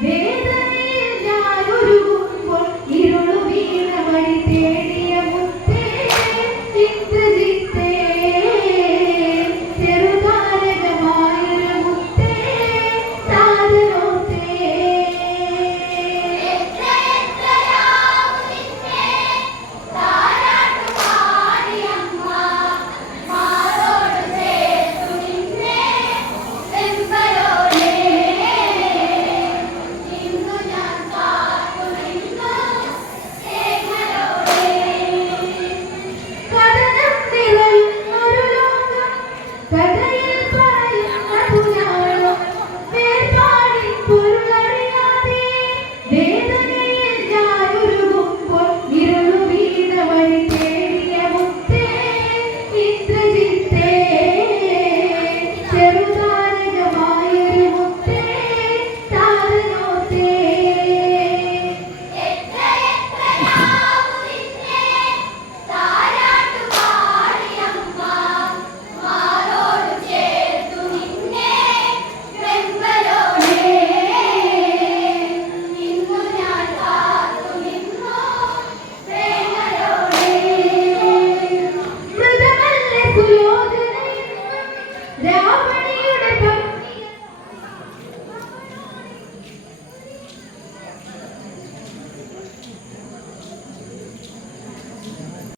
big